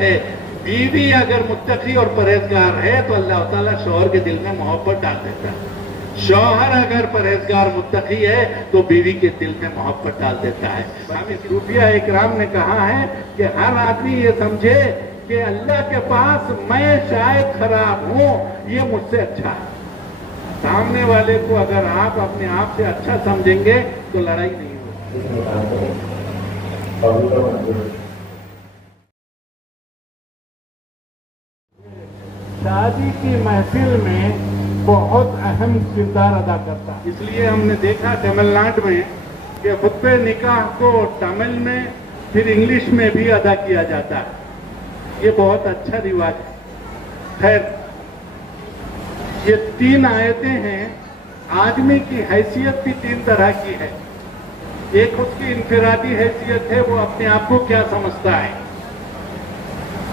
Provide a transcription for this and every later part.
ہے بیوی اگر متقی اور پرہیزگار ہے تو اللہ تعالیٰ شوہر کے دل میں محبت ڈال دیتا ہے. شوہر اگر پرہیزگار متقی ہے تو بیوی کے دل میں محبت ڈال دیتا ہے. ہمیں صوفیہ اکرام نے کہا ہے کہ ہر آدمی یہ سمجھے کہ اللہ کے پاس میں شاید خراب ہوں، یہ مجھ سے اچھا ہے. سامنے والے کو اگر آپ اپنے آپ سے اچھا سمجھیں گے تو لڑائی نہیں ہوگی. شادی کی محفل میں بہت اہم کردار ادا کرتا ہے. اس لیے ہم نے دیکھا تمل ناڈو میں کہ خطبہ نکاح کو تمل میں پھر انگلش میں بھی ادا کیا جاتا ہے. یہ بہت اچھا رواج ہے. خیر، یہ 3 آیتیں ہیں. آدمی کی حیثیت بھی 3 طرح کی ہے. ایک اس کی انفرادی حیثیت ہے، وہ اپنے آپ کو کیا سمجھتا ہے،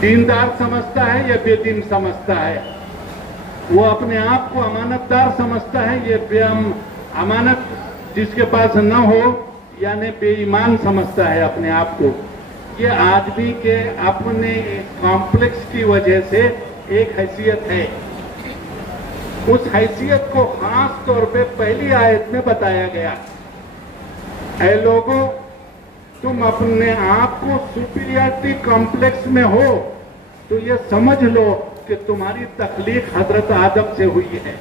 دیندار سمجھتا ہے یا بے دین سمجھتا ہے. وہ اپنے آپ کو امانت دار سمجھتا ہے یا بے امانت جس کے پاس نہ ہو یعنی بے ایمان سمجھتا ہے اپنے آپ کو. یہ آدمی کے اپنے کمپلیکس کی وجہ سے ایک حیثیت ہے. اس حیثیت کو خاص طور پہ پہلی آیت میں بتایا گیا. اے لوگوں، تم اپنے آپ کو سپیریورٹی کمپلیکس میں ہو تو یہ سمجھ لو کہ تمہاری تخلیق حضرت آدم سے ہوئی ہے.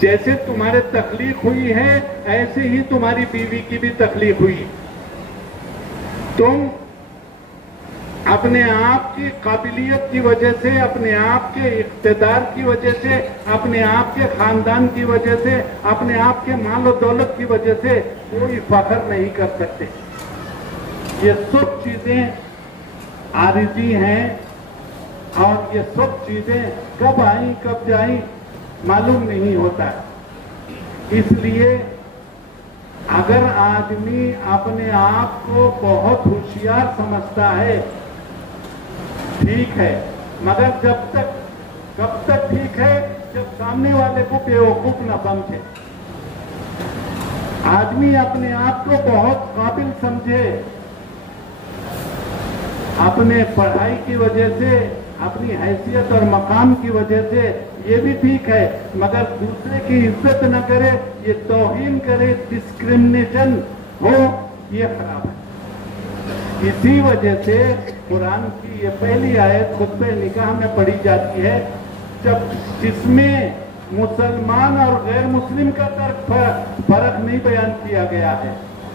جیسے تمہارے تخلیق ہوئی ہے ایسے ہی تمہاری بیوی کی بھی تخلیق ہوئی. تم اپنے آپ کی قابلیت کی وجہ سے، اپنے آپ کے اقتدار کی وجہ سے، اپنے آپ کے خاندان کی وجہ سے، اپنے آپ کے مال و دولت کی وجہ سے کوئی فخر نہیں کر سکتے. یہ سب چیزیں عارضی ہیں اور یہ سب چیزیں کب آئیں کب جائیں معلوم نہیں ہوتا. اس لیے اگر آدمی اپنے آپ کو بہت ہوشیار سمجھتا ہے ٹھیک ہے، مگر کب تک ٹھیک ہے جب سامنے والے کو بیوقوف نہ سمجھے. آدمی اپنے آپ کو بہت قابل سمجھے اپنے پڑھائی کی وجہ سے، اپنی حیثیت اور مقام کی وجہ سے، یہ بھی ٹھیک ہے، مگر دوسرے کی عزت نہ کرے، یہ توہین کرے، ڈسکرمنیشن ہو، یہ خراب ہے. اسی وجہ سے قرآن کی یہ پہلی آیت خطبہ نکاح میں پڑھی جاتی ہے جس میں مسلمان اور غیر مسلم کا فرق نہیں بیان کیا گیا ہے.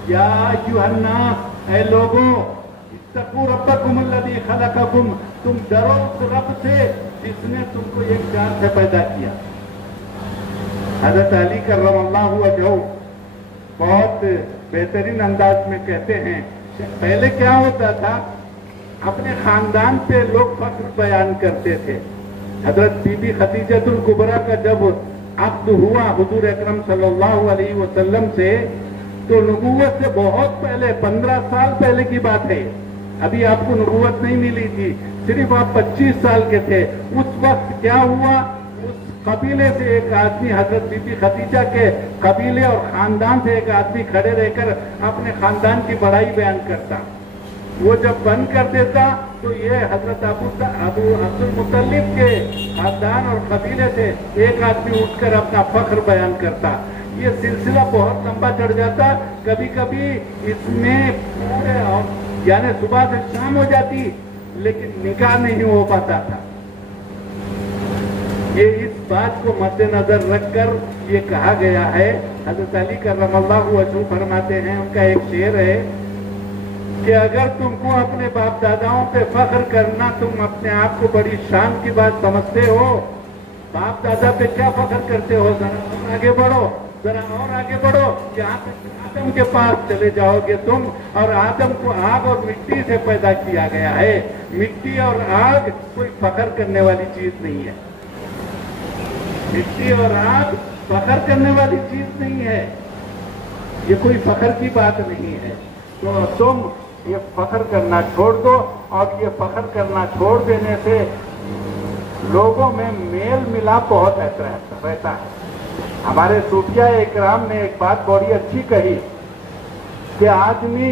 یا ایھا الناس، اے لوگوں، اتقوا ربکم الذی خلقکم، تم ڈرو اس رب سے جس نے تم کو ایک جان سے پیدا کیا. حضرت علی کرم اللہ وجہہ بہت بہترین انداز میں کہتے ہیں پہلے کیا ہوتا تھا، اپنے خاندان پہ لوگ فخر بیان کرتے تھے. حضرت بی بی خدیجۃ الکبریٰ کا جب عقد ہوا حضور اکرم صلی اللہ علیہ وسلم سے تو نبوت سے بہت پہلے 15 سال پہلے کی بات ہے. ابھی آپ کو نبوت نہیں ملی تھی، صرف آپ 25 سال کے تھے. اس وقت کیا ہوا، اس قبیلے سے ایک آدمی، حضرت بی بی خدیجہ کے قبیلے اور خاندان سے ایک آدمی کھڑے رہ کر اپنے خاندان کی بڑائی بیان کرتا. وہ جب بند کر دیتا تو یہ حضرت ابو عبد المطلب کے خاندان اور قبیلے سے ایک آدمی اٹھ کر اپنا فخر بیان کرتا. یہ سلسلہ بہت لمبا چڑھ جاتا. کبھی کبھی اس میں پورے یعنی صبح سے شام ہو جاتی لیکن نکاح نہیں ہو پاتا تھا. یہ اس بات کو مد نظر رکھ کر یہ کہا گیا ہے. حضرت علی کرم اللہ وجہہ فرماتے ہیں، ان کا ایک شعر ہے کہ اگر تم کو اپنے باپ داداؤں پہ فخر کرنا تم اپنے آپ کو بڑی شان کی بات سمجھتے ہو، باپ دادا پہ کیا فخر کرتے ہو، ذرا اور آگے بڑھو، ذرا اور آگے بڑھو، جہاں تک آدم کے پاس چلے جاؤ گے تم. اور آدم کو آگ اور مٹی سے پیدا کیا گیا ہے. مٹی اور آگ کوئی فخر کرنے والی چیز نہیں ہے. مٹی اور آگ فخر کرنے والی چیز نہیں ہے. یہ کوئی فخر کی بات نہیں ہے. تو تم یہ فخر کرنا چھوڑ دو، اور یہ فخر کرنا چھوڑ دینے سے لوگوں میں میل ملاپ بہت رہتا ہے. ہمارے صوفیہ اکرام نے ایک بات بڑی اچھی کہی کہ آدمی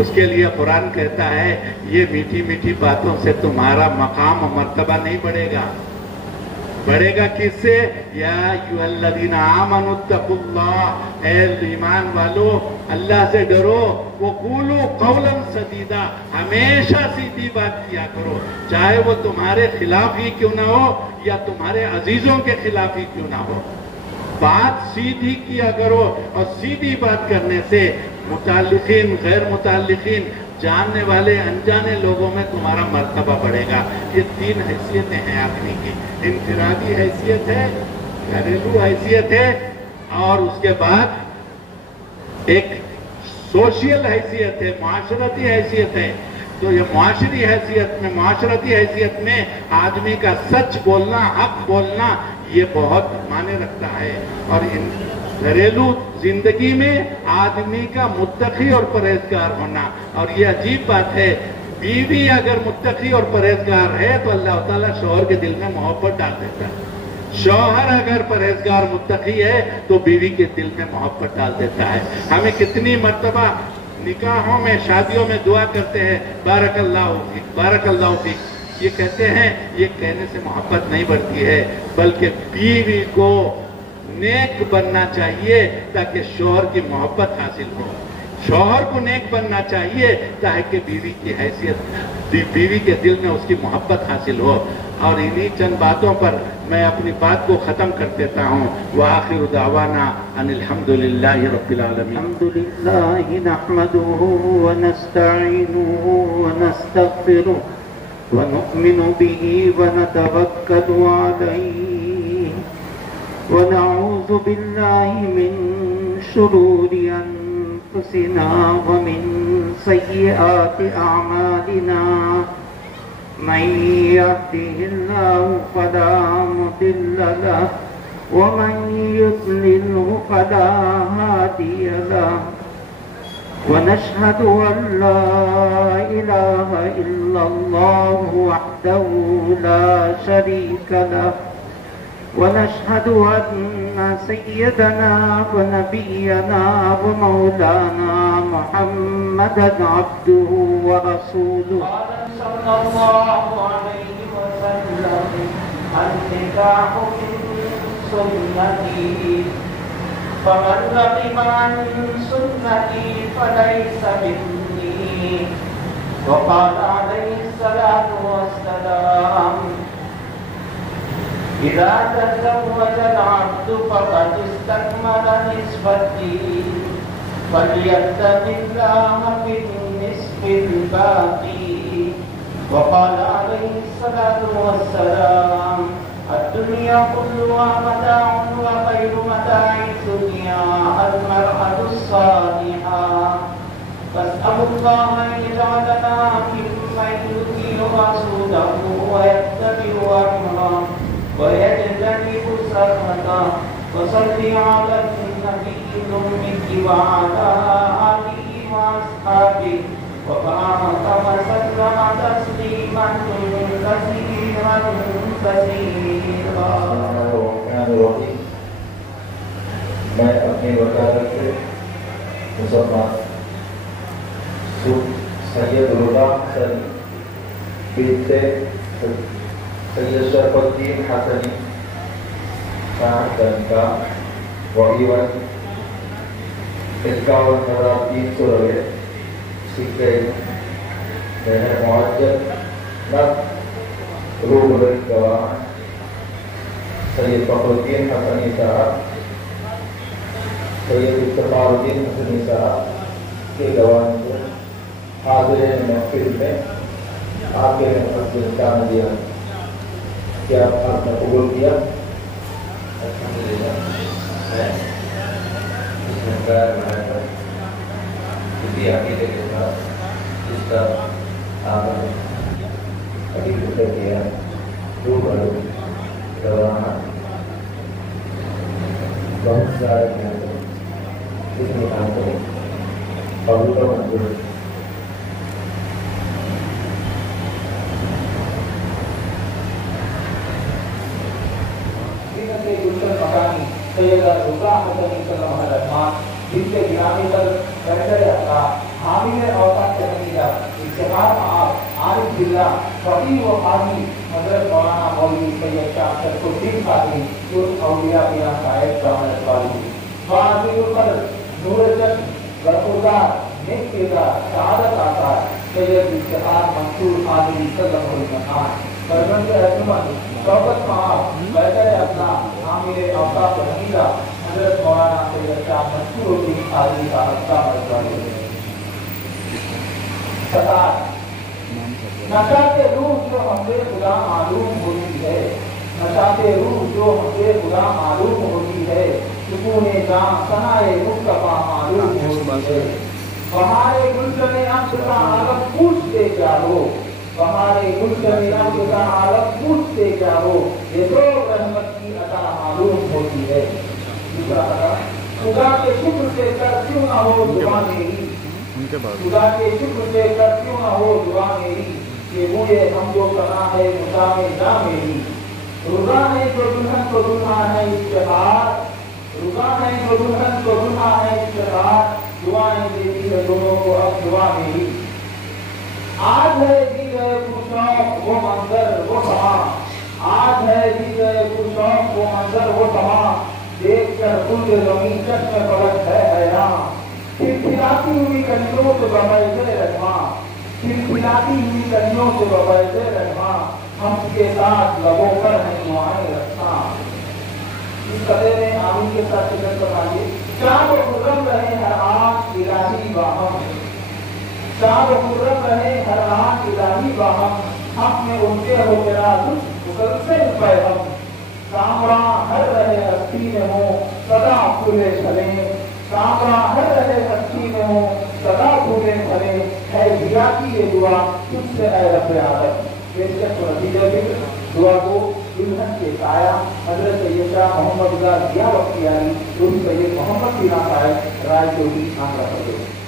اس کے لیے قرآن کہتا ہے یہ میٹھی میٹھی باتوں سے تمہارا مقام و مرتبہ نہیں بڑھے گا. بڑھے گا کس سے؟ یا ایھا الذین آمنوا اتقوا اللہ، اے ایمان والو اللہ سے ڈرو. وقولوا قولا سدیدا، ہمیشہ سیدھی بات کیا کرو، چاہے وہ تمہارے خلاف ہی کیوں نہ ہو یا تمہارے عزیزوں کے خلاف ہی کیوں نہ ہو. بات سیدھی کیا کرو، اور سیدھی بات کرنے سے متعلقین غیر متعلقین جاننے والے انجانے لوگوں میں تمہارا مرتبہ بڑھے گا. یہ 3 حیثیتیں ہیں آدمی کی. انفرادی حیثیت ہے، گھریلو حیثیت ہے، اور اس کے بعد ایک سوشل حیثیت ہے، معاشرتی حیثیت ہے. تو یہ معاشرتی حیثیت میں آدمی کا سچ بولنا، حق بولنا، یہ بہت معنی رکھتا ہے. اور ان گھریلو زندگی میں آدمی کا متقی اور پرہیزگار ہونا. اور یہ عجیب بات ہے، بیوی اگر متقی اور پرہیزگار ہے تو اللہ تعالیٰ شوہر کے دل میں محبت ڈال دیتا ہے. شوہر اگر پرہیزگار متقی ہے تو بیوی کے دل میں محبت ڈال دیتا ہے. ہمیں کتنی مرتبہ نکاحوں میں، شادیوں میں دعا کرتے ہیں بارک اللہ فیک، بارک اللہ فیک. یہ کہتے ہیں، یہ کہنے سے محبت نہیں بڑھتی ہے، بلکہ بیوی کو نیک بننا چاہیے تاکہ شوہر کی محبت حاصل ہو. شوہر کو نیک بننا چاہیے تاکہ بیوی کی حیثیت، بیوی کے دل میں اس کی محبت حاصل ہو. اور انہی چند باتوں پر میں اپنی بات کو ختم کر دیتا ہوں. وآخر دعوانا ان الحمد للہ رب العالمین. الحمد للہ نحمده ونستعینه ونستغفره ونؤمن به ونتوکل علیہ ونعوذ باللہ من شرور انفسنا ومن سیئات اعمالنا. من يهده الله فلا مضل له ومن يضلله فلا هادي له. ونشهد أن لا إله إلا الله وحده لا شريك له. ونشهد أن سيدنا ونبينا ومولانا محمدا عبده ورسوله. صلى الله عليه وسلم. النكاح من سنتي فمن رغب عن سنتي فليس مني. وقال عليه الصلاة والسلام إذا تزوج العبد فقد استكمل نصف الدين فليتق الله في النصف الباقي. وقال عليه الصلاة والسلام الدنيا كلها متاع وخير متاع الدنيا المرأة الصالحة. فاسألوا الله أن يجعلنا ممن يطيع رسوله ويتبع أمره ويجتنب سخطه. وصل على النبي الأمي وعلى آله وأصحابه وبارك وسلم تسليما كثيرا كثيرا. میں اپنی وکالت سے مسلمان سید رضا حسنی بنت سید شرف الدین حسنی صاحب کا نکاح وعیون 51,300 روپے سکے بہن معجب نقد روبرئی گواہ سید فخر الدین حسنی صاحب، سید افتخار الدین حسنی صاحب کے گواہ سے حاضر محفل میں آپ کے مقدس کا دیا کہ آپ نے قبول کیا. الحمدللہ میں اس میں غیر محرم کسی عقیدے کے ساتھ اس کا آپ نے ابھی ذکر کیا روبرو گواہ بہت سارے ہیں اس نکاح کو قبول و منظور. سیدہ رضا حسنی صلی اللہ علیہ وسلم جن کے گرامی پر بیٹھے اللہ حامل اوقات حمیدہ افتخار آپ عارف باللہ فقیہ و قاضی حضرت مولانا مولوی سید شاہ شرف الدین قادری اولیاء میاں صاحب دامت والی فاضل القلب نور چشم برخوردار نیک کردار سعادت آثار سید افتخار منصور قادری صدق المکان سربند رحمت شوکت معاف بیدر اپنا حامل اوقات حمیدہ حضرت مولانا سید شاہ منصور الدین قادری صاحب دامت والی نشاط روح جو ہم سے خدا معلوم ہوتی ہے، نشاط روح جو ہم سے خدا معلوم ہوتی ہے، سکون جان ثنائے مصطفیٰ معلوم ہوتی ہے۔ بہارے گلشن عشق کا عالم پوچھتے کیا ہو، بہارے گلشن عشق کا عالم پوچھتے کیا ہو، یہ تو رحمت کی عطا معلوم ہوتی ہے۔ خدا کے شکر سے کر کیوں نہ ہو دعا میری، خدا کے شکر سے کر کیوں نہ ہو دعا میری، کہ مجھے ہم جو سنا ہے مسامے نہ میری۔ رضا ہے جو دلہن کو دلہا ہے اشتہار، رضا ہے جو دلہن کو دلہا ہے اشتہار، دعائیں دیتی ہے دونوں کو اب دعا میری۔ آج ہے جی گئے پرشوق وہ منظر وہ سما، آج ہے جی گئے پرشوق وہ منظر وہ سما، دیکھ کر کل زمین چشم فلک ہے حیران۔ کھلکھلاتی ہوئی کلیوں سے ببیض رحماں، کھلکھلاتی ہوئی کلیوں سے ببیض رحماں، ہم کے ساتھ لبوں پر ہیں دعائیں رکھنا۔ اس قطعے میں آمین کے ساتھ شکر فرمائیے۔ شاد و خرم رہے ہر آنکھ الہی باہم، شاد و خرم رہے ہر آنکھ الہی باہم، حق میں اٹھتے ہو تیرا لطف مسلسل پیغام۔ کامراں ہر رہے ہستی میں ہوں سدا پھولے پھلیں، کامراں ہر رہے ہستی میں ہوں سدا پھولے پھلیں، ہے دیا کی یہ دعا تجھ سے اے رب عالم۔ پیشکش و نتیجہ بھی دعا کو دلہن کے سایہ حضرت سید شاہ محمد اللہ ضیاء بختیاری، سید محمد صاحب رائے چودھری آندھرا پردیش۔